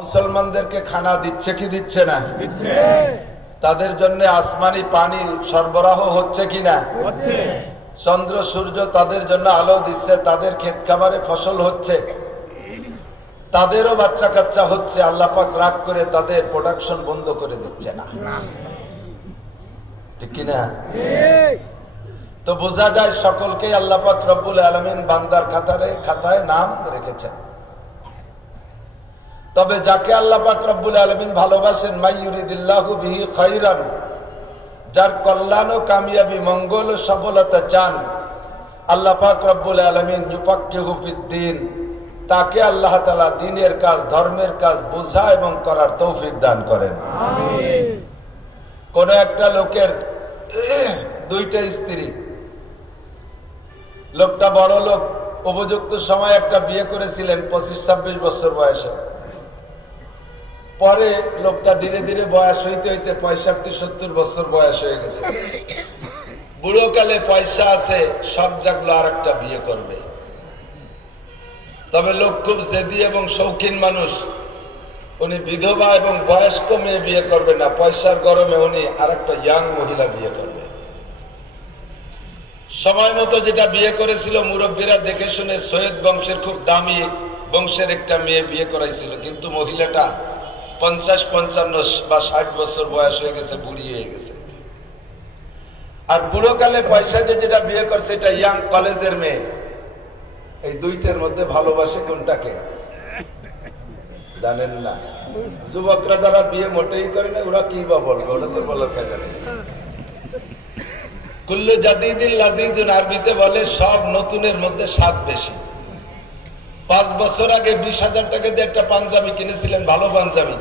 মুসলমানদেরকে খানা দিচ্ছে কি দিচ্ছে না? দিচ্ছে। তাদের জন্য আসমানি পানি সরবরাহ হচ্ছে কি না? হচ্ছে। চন্দ্র সূর্য তাদের জন্য আলো দিচ্ছে, তাদের ক্ষেত খামারে ফসল হচ্ছে, তাদেরও বাচ্চা কাচ্চা হচ্ছে। আল্লাহ পাক রাগ করে তাদের প্রোডাকশন বন্ধ করে দিচ্ছে না, ঠিক কি না? তো বোঝা যায় সকলকে আল্লাহ পাক রব্বুল আলামিন বান্দার খাতায় নাম রেখেছেন। তবে যাকে আল্লাহ পাক রব্বুল আলামিন ভালোবাসেন, মাইয়ুরিদিল্লাহু বিহি খায়রান, যার কল্যাণ ও কামিয়াবি, মঙ্গল ও সফলতা চান, আল্লাহ পাক রব্বুল আলামিন ইউফাক্কিহু ফিদ্দীন, তাকে আল্লাহ তাআলা দ্বীনের কাজ, ধর্মের কাজ বোঝা এবং করার তৌফিক দান করেন। আমিন। কোন একটা লোকের দুইটা স্ত্রী, লোকটা বড় লোক, উপযুক্ত সময় একটা বিয়ে করেছিলেন 25-26 বছর বয়সে। পরে লোকটা ধীরে ধীরে বয়স হইতে হইতে 65-70 বছর বয়স হয়ে গেছে। বুড়ো কালে পয়সা আছে, সব জাগলো আর একটা বিয়ে করবে। তবে লোক খুব জেদি এবং শৌখিন মানুষ, উনি বিধবা এবং বয়স্ক মেয়ে বিয়ে করবে না, পয়সার গরমে উনি আর একটা ইয়াং মহিলা বিয়ে করবে। সময় মতো যেটা বিয়ে করেছিল, মুরব্বীরা দেখে শুনে সৈয়দ বংশের খুব দামি বংশের একটা মেয়ে বিয়ে করাইছিল, কিন্তু মহিলাটা 50-55 বা 60 বছর বয়স হয়ে গেছে, বুড়ি হয়ে গেছে। আর বুড়ো কালে পয়সা দিয়ে যেটা বিয়ে করছে, এটা ইয়াং কলেজের মেয়ে। এই দুইটার মধ্যে ভালোবাসে কোনটাকে জানেন না? যুবকরা যারা বিয়ে মোটেই করে না, ওরা কি বা বলবে, ওরা তো বলার কাজে নেই। কুল্লু জাদিদিন লাযীজুন, আরবিতে বলে সব নতুনের মধ্যে স্বাদ বেশি। 5 বছর আগে 20,000 টাকা দিয়ে একটা পাঞ্জাবি কিনেছিলেন, ভালো পাঞ্জাবি।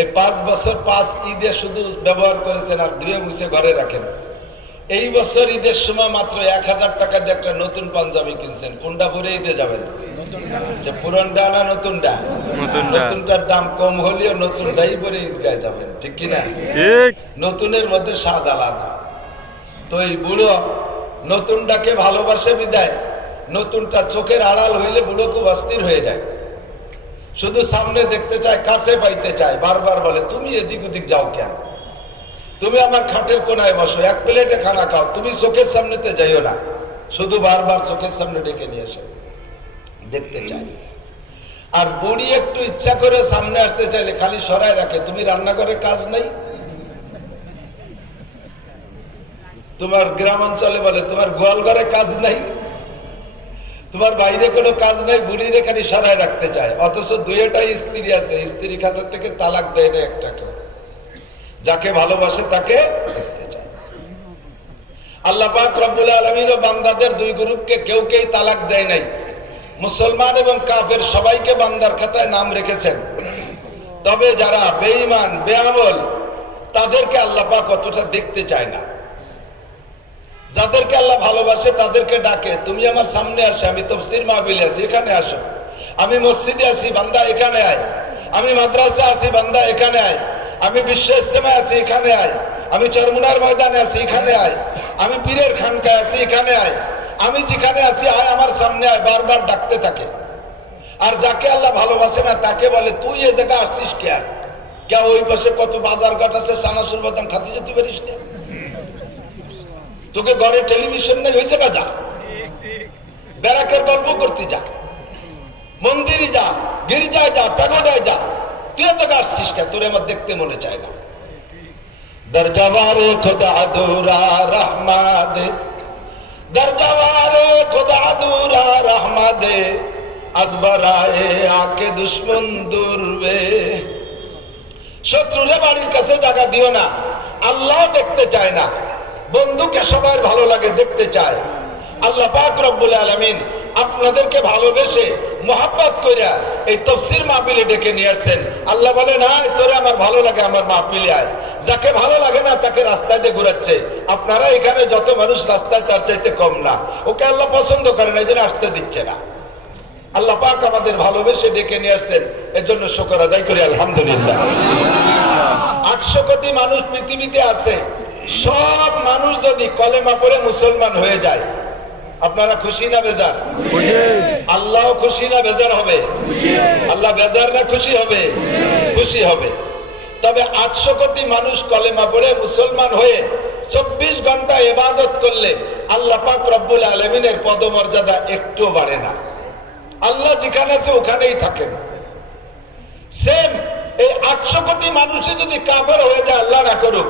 এই 5 বছর 5 ঈদে শুধু ব্যবহার করেছেন আর ধুয়ে মুছে ঘরে রাখেন। এই বছর ঈদের সময় মাত্র 1,000 টাকা দিয়ে একটা নতুন পাঞ্জাবি কিনছেন। কোনটা পরে ঈদে যাবেন? যে পুরনটা না নতুনটা? নতুনটার দাম কম হলেও নতুনটাই পরে ঈদগায় যাবেন, ঠিক কিনা? নতুনের মধ্যে স্বাদ আলাদা। তো এই বুড়ো নতুনটাকে ভালোবাসে বিদায়, নতুনটা চোখের আড়াল হইলে বুড়ো খুব অস্থির হয়ে যায়। শুধু সামনে দেখতে চায়, কাছে পাইতে চায়, বারবার বলে তুমি এদিক ওদিক যাও কেন? তুমি আমার খাটের কোনায় বসো, এক প্লেটে খানা খাও, তুমি চোখের সামনেতে যাইও না। শুধু বারবার চোখের সামনে ডেকে নিয়ে আসে, দেখতে চায়। আর বুড়ি একটু ইচ্ছা করে সামনে আসতে চাইলে খালি সরায় রাখে, তুমি রান্নাঘরে কাজ নাই? তোমার গ্রাম অঞ্চলে বলে তোমার গোয়াল ঘরে কাজ নাই, তোমার বাইরে কোনো কাজ নাই, বুড়ির এখানে সরায় রাখতে চায়। অথচ দুইটাই স্ত্রী আছে, স্ত্রী খাতার থেকে তালাক দেয় না একটাকে। যাকে ভালোবাসে তাকে দেখতে চায়। আল্লাহ পাক রব্বুল আলামিন ও বান্দাদের দুই গ্রুপকে কেউকেই তালাক দেয় নাই। মুসলমান এবং কাফের সবাইকে বান্দার খাতায় নাম রেখেছেন। তবে যারা বেঈমান বেআমল, তাদেরকে আল্লাহ পাক অতটা দেখতে চায় না। যাদেরকে আল্লাহ ভালোবাসে তাদেরকে ডাকে, তুমি আমার সামনে আসো, আমি তাফসীর মাহফিলে আছি, এখানে আসো। আমি মসজিদে আছি, বান্দা এখানে আয়। আমি মাদ্রাসা আছি, বান্দা এখানে আয়। আমি বিশ্ব ইজতেমায় আছি, এখানে আয়। আমি চরমুনার ময়দানে আছি, এখানে আয়। আমি পীরের খানকায় আছি, এখানে আয়। আমি যেখানে আছি আয়, আমার সামনে আয়, বারবার ডাকতে থাকে। আর যাকে আল্লাহ ভালোবাসে না তাকে বলে তুই এ জায়গায় আসছিস কে? আর কে ওই পাশে কত বাজার ঘাট আছে, সানাসুর বাদাম খাতে যেতে পারিস না? তোকে ঘরে টেলিভিশন নেই, হয়েছে না? যা ব্যারাকের গল্প করতে যা, মন্দিরে যা, গির্জায় যা, প্যাগোডায় যা। তুই জায়গা আসছিস কে? তোরে আমার দেখতে মনে চায় না। দরজাওয়ারে খোদা আদুরা রহমাদে, দরজাওয়ারে খোদা আদুরা রহমাদে, আসবরায়ে আকে দুশ্মন দুরবে। শত্রুরে বাড়ির কাছে জায়গা দিও না, আল্লাহ দেখতে চায় না। বন্ধুকে সবার ভালো লাগে, দেখতে চায়। আল্লাহ পাক রব্বুল আলামিন আপনাদেরকে ভালোবেসে মোহাব্বত কইরা এই তাফসীর মাহফিলে ডেকে নিয়ে আসছেন। আল্লাহ বলে না, তোরে আমার ভালো লাগে, আমার মাহফিলে আয়। যাকে ভালো লাগে না তাকে রাস্তায় দিয়ে ঘুরাচ্ছে। আপনারা এখানে যত মানুষ রাস্তায়, তার চাইতে কম না। ওকে আল্লাহ পছন্দ করে না, এই জন্য আসতে দিচ্ছে না। আল্লাহ পাক আমাদের ভালোবেসে ডেকে নিয়ে আসছেন, এর জন্য শুকর আদায় করি আলহামদুলিল্লাহ। 800 কোটি মানুষ পৃথিবীতে আছে। সব মানুষ যদি কলেমা পড়ে মুসলমান হয়ে যায়, আপনারা খুশি না বেজার? আল্লাহ খুশি না বেজার হবে? আল্লাহ বেজার না খুশি হবে? খুশি হবে। তবে 800 কোটি মানুষ কলেমা পড়ে মুসলমান হয়ে 24 ঘন্টা ইবাদত করলে আল্লাহ পাক রব্বুল আলামিনের পদমর্যাদা একটু বাড়ে না। আল্লাহ যেখানে আছে ওখানেই থাকেন। সেম এই 800 কোটি মানুষে যদি কাফের হয়ে যায়, আল্লাহ না করুক,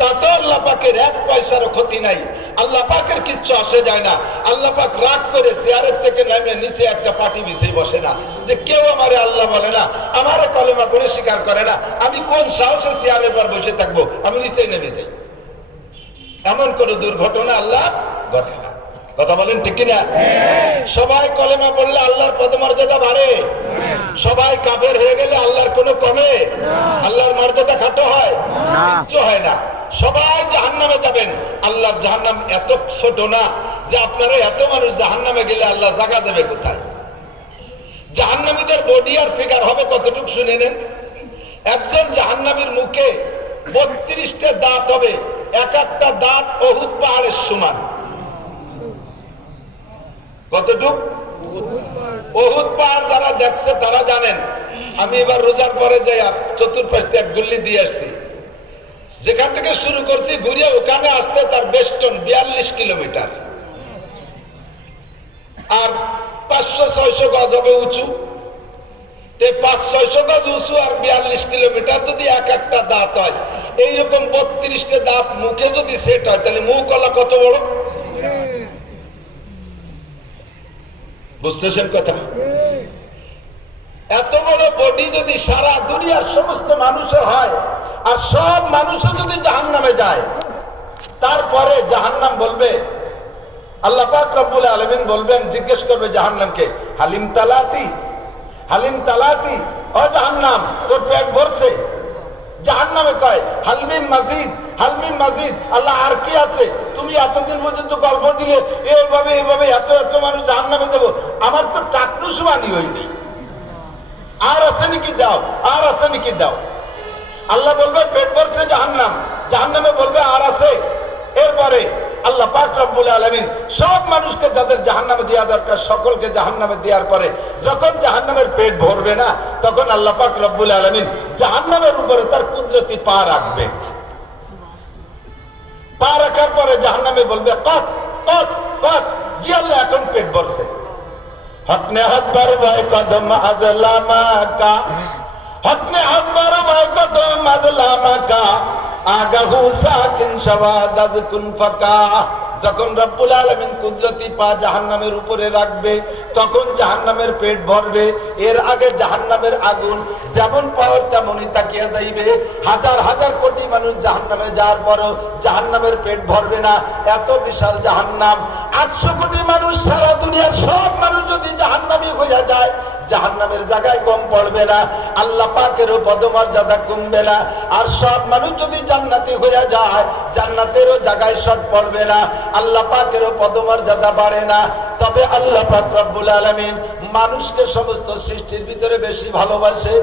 তাতে আল্লাহ পাকের 1 পয়সারও ক্ষতি নাই। আল্লাহ পাকের কিচ্ছু আসে যায় না। আল্লাহ পাক রাগ করে চেয়ারের থেকে নামে নিচে একটা পাটি বিছিয়ে বসে না যে কেউ আমারে আল্লাহ বলে না, আমারে কলেমা পড়ে স্বীকার করে না, আমি কোন সাহসে চেয়ারের পর বসে থাকবো, আমি নিচেই নেমে যাই। এমন কোন দুর্ঘটনা আল্লাহ ঘটে না। কথা বলেন ঠিক কিনা? সবাই কলেমা পড়লে আল্লাহর পদমর্যাদা বাড়ে। সবাই কাফের হয়ে গেলে আল্লাহর কোনো কমে? আল্লাহর মর্যাদা খাটো হয়? কিচ্ছু হয় না। সবাই জাহান্নামে যাবেন। আল্লাহর জাহান্নাম এত ছোট না যে আপনারা এত মানুষ জাহান্নামে গেলে আল্লাহ জায়গা দেবে কোথায়? জাহান্নামীদের বডি আর ফিগার হবে কতটুকু শুনে নেন। একজন জাহান্নামীর মুখে 32টা দাঁত হবে, এক একটা দাঁত উহুদ পাহাড়ের সমান। কতটুক? উহুদ পাহাড় যারা দেখছে তারা জানেন। আমি এবার রোজার পরে যাই চতুর্পাশ দিয়ে এক গুল্লি দিয়ে আসছি। যেখান থেকে শুরু করছি ঘুরিয়ে ওখানে আসতে তার বেষ্টন 42 কিলোমিটার, আর 500-600 গজ হবে উঁচু। 500-600 গজ উঁচু আর 42 কিলোমিটার যদি এক একটা দাঁত হয়, এইরকম 32টা দাঁত মুখে যদি সেট হয়, তাহলে মুখ কলা কত বড়? বুঝতেছেন কথা? এত বড় বডি যদি সারা দুনিয়ার সমস্ত মানুষের হয় আর সব মানুষও যদি জাহান্নামে যায়, তারপরে জাহান্নাম বলবে, আল্লাহ পাক রব্বুল আলামিন বলবেন, জিজ্ঞেস করবে জাহান্নামকে, হালিম তালাতি, হালিম তালাতি, ও জাহান্নাম তোর পেট ভরছে? জাহান্নামে কয় হালমিম মাজিদ, হালমিম মাজিদ। আল্লাহ আর কি আছে? তুমি এতদিন পর্যন্ত গল্প দিলে এইভাবে এইভাবে এত এত মানুষ জাহান্নামে দেবো, আমার তো টাকনুস মানি হয়নি, আর আছে নাকি দাও, আর আছে নাকি দাও। আল্লাহ বলবে পেট ভরছে জাহান্নাম, জাহান্নামে বলবে আর আছে। এরপরে আল্লাহ পাক রব্বুল আলামিন সব মানুষকে যাদের জাহান্নামে দেওয়া দরকার সকলকে জাহান্নামে দেওয়ার পরে যখন জাহান্নামের পেট ভরবে না, তখন আল্লাহ পাক রব্বুল আলামিন জাহান্নামের উপরে তার কুদরতি পা রাখবে। পা রাখার পরে জাহান্নামে বলবে কত কত কত, জি আল্লাহ এখন পেট ভরছে। হকনে হাত বারো ভাই কদম আজলামা কা, হকনে হাত বারো ভাই কদম আজলামা কা, আগাহু সাকিন শাওয়াদ আজ কুন ফাকা। যখন রব্বুল আলামিন কুদরতি পা জাহান্নামের উপরে রাখবে, তখন জাহান্নামের পেট ভরবে। এর আগে জাহান্নামের আগুন যেমন পাওয়ার তেমনই তাকিয়ে যাইবে। হাজার হাজার কোটি মানুষ জাহান্নামে যাওয়ার পরও জাহান্নামের পেট ভরবে না, এত বিশাল জাহান্নাম। 800 কোটি মানুষ, সারা দুনিয়ার সব মানুষ যদি জাহান্নামী হয়ে যায়, জাহান্নামের জায়গায় কম পড়বে না, আল্লাহ পাকেরও পদমর্যাদা কমবে না। আর সব মানুষ যদি জান্নাতি হয়ে যায়, জান্নাতেরও জায়গায় শর্ট পড়বে না, আল্লাহ পাকেরও পদমর্যাদা বাড়ে না। তবে আল্লাহ পাক রব্বুল আলামিন মানুষকে সমস্ত সৃষ্টির ভিতরে বেশি ভালোবাসে।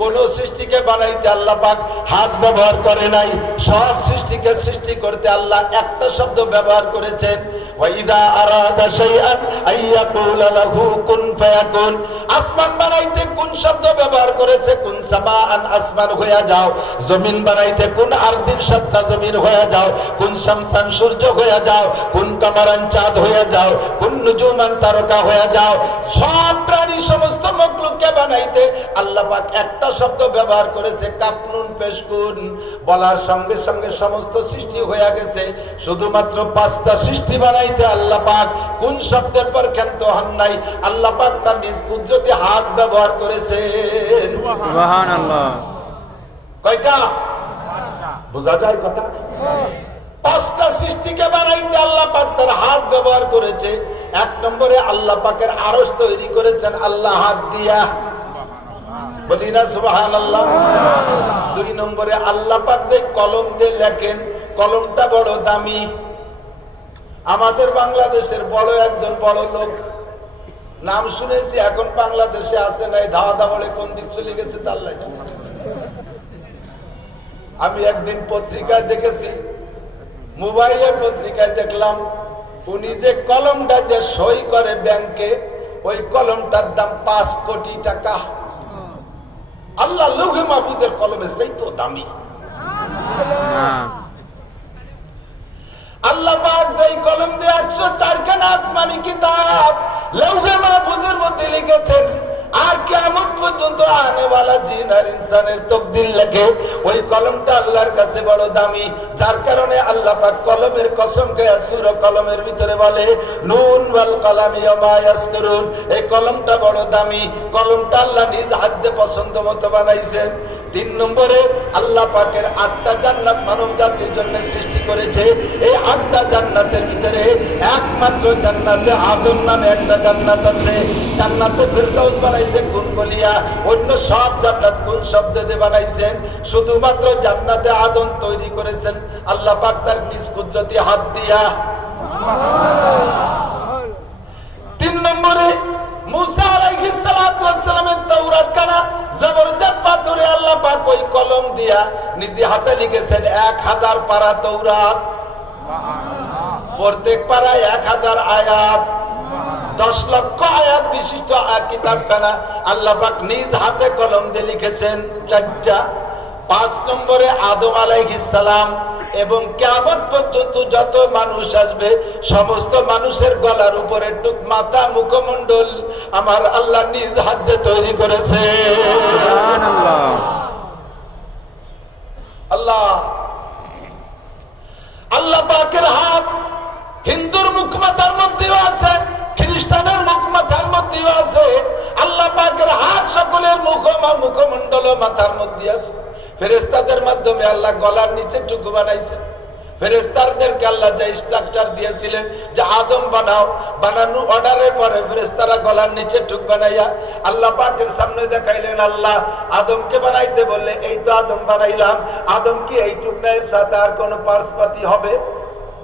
কোন সৃষ্টিকে বানাইতে আল্লাহ পাক হাত ব্যবহার করে নাই। সব সৃষ্টিকে সৃষ্টি করতে আল্লাহ একটা শব্দ ব্যবহার করেছেন, ওয়াইদা আরাদা শাইআন আইয়াকুলা লাহু কুন ফায়াকুন। আসমান বানাইতে কোন শব্দ ব্যবহার করেছে? কুন সামাআন, আসমান হয়ে যাও। জমিন বানাইতে কোন আরদিন সত্তা, জমিন হয়ে যাও। কোন শামসান, সূর্য হয়ে যাও। কোন কামারান, চাঁদ হয়ে যাও। কোন নুজুমান, তারকা হয়ে যাও। সব প্রাণী সমস্ত মখলুককে বানাইতে আল্লাহ পাক একটা শব্দ ব্যবহার করেছে, কাপনুন পেশকুন। বলার সঙ্গে সঙ্গে সমস্ত সৃষ্টি হয়ে গেছে। শুধুমাত্র 5টা সৃষ্টি বানাইতে আল্লাহ পাক কোন শব্দের পর ক্ষান্ত হন নাই? আল্লাহ পাক তার নিজ কুদরতি হাত ব্যবহার করেছে। সুবহানাল্লাহ। কয়টা? বোঝা যায় কথা? 5টা সৃষ্টিকে বানাইতে আল্লাহ পাক তার হাত ব্যবহার করেছে। 1 নম্বরে আল্লাহ পাকের আরশ তৈরি করেছেন আল্লাহ হাত দিয়া, বলি না সুবহানাল্লাহ। 2 নম্বরে আল্লাহ পাক যে কলম দিয়ে লেখেন, কলমটা বড় দামি। আমাদের বাংলাদেশের বড় একজন বড় লোক, নাম শুনেছি, এখন বাংলাদেশে আসে নাই, ধাওয়া দাওয়ালে কোন দিক চলে গেছে তা আল্লাহ জানে। আমি একদিন পত্রিকায় দেখেছি, মোবাইলের পত্রিকায় দেখলাম, উনি যে কলমটা দিয়ে সই করে ব্যাংকে, ওই কলমটার দাম 5 কোটি টাকা। আল্লাহ লৌহে মাহফুজের কলমের সেই তো দামি। আল্লাহ পাক যেই কলম দিয়ে 104 খানা আসমানি কিতাব লৌহে মাহফুজের মধ্যে লিখেছেন, আর কিয়ামত পর্যন্ত আনেওয়ালা জিন আর ইনসানের তাকদীর লেখে, ওই কলমটা আল্লাহর কাছে বড় দামি। যার কারণে আল্লাহ পাক কলমের কসম খেয়ে সূরা কলমের ভিতরে বলে, নুন ওয়াল কলামি ওয়া ইয়াসতুরুন। এই কলমটা বড় দামি, কলমটা আল্লাহ নিজ হাতে পছন্দ মতো বানাইছেন। 3 নম্বরে আল্লাহ পাকের 8টা জান্নাত মানব জাতির জন্য সৃষ্টি করেছে। এই 8টা জান্নাতের ভিতরে একমাত্র জান্নাতে আদম নামে একটা জান্নাত আছে। জান্নাতে ফেরদাউস বানাইছে কোন বলিয়া, অন্য সব জান্নাত কোন শব্দ দিয়ে বানাইছেন? শুধুমাত্র জান্নাতে আদম তৈরি করেছেন আল্লাহ পাক তার নিজ কুদরতি হাত দিয়া। 3 নম্বরে মুসা আলাইহিস সালাতু ওয়াস সালামের তাওরাত খানা জবরদস্ত পাথরে আল্লাহ পাক ওই কলম দিয়া নিজে হাতে লিখেছেন 1000 পারা তাওরাত। প্রত্যেক পারায় 1000 আয়াত, 10 লক্ষ আয়াত বিশিষ্ট কিতাবখানা আল্লাহ পাক নিজ হাতে কলম দিয়ে লিখেছেন 4টা। 5 নম্বরে আদম আলাইহিস সালাম এবং কিয়ামত পর্যন্ত যত মানুষ আসবে সমস্ত মানুষের গলার উপরে টুক মাথা মুখমণ্ডল আমার আল্লাহ নিজ হাতে তৈরি করেছে। সুবহানাল্লাহ। আল্লাহ আল্লাহ পাকের হাত হিন্দুর মুখ মাথার মধ্যেও আছে, খ্রিস্টানের মুখ মাথার মধ্যেও আছে। আল্লাহ পাকের হাত সকলের মুখমণ্ডল মাথার মধ্যে আছে। ফেরেশতাদের মাধ্যমে আল্লাহ গলার নিচে টুকু বানাইছে। ফেরেশতাদেরকে আল্লাহ যে স্ট্রাকচার দিয়েছিলেন যে আদম বানাও, বানানো অর্ডারের পরে ফেরেশতারা গলার নিচে টুক বানাইয়া আল্লাহ পাকের সামনে দেখাইলেন। আল্লাহ আদমকে বানাইতে বললে, এই তো আদম বানাইলাম, আদম কি এই টুকনার সাথে আর কোনো পার্সপাতি হবে?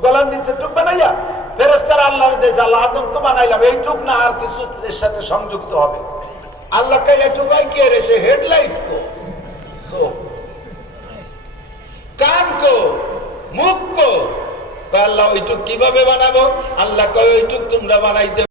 গলার নিচে টুক বানাইয়া ফেরেশতারা আল্লাহর দেয়, আল্লাহ আদম তো বানাইলাম, এই টুক না আর কিছু এর সাথে সংযুক্ত হবে? আল্লাহকে এই টুকাই কে রেছে? হেডলাইট কো, কান কো, মুখ কো। আল্লাহ ওইটুক কিভাবে বানাবো? আল্লাহ কয় ওইটুক তোমরা বানাইতে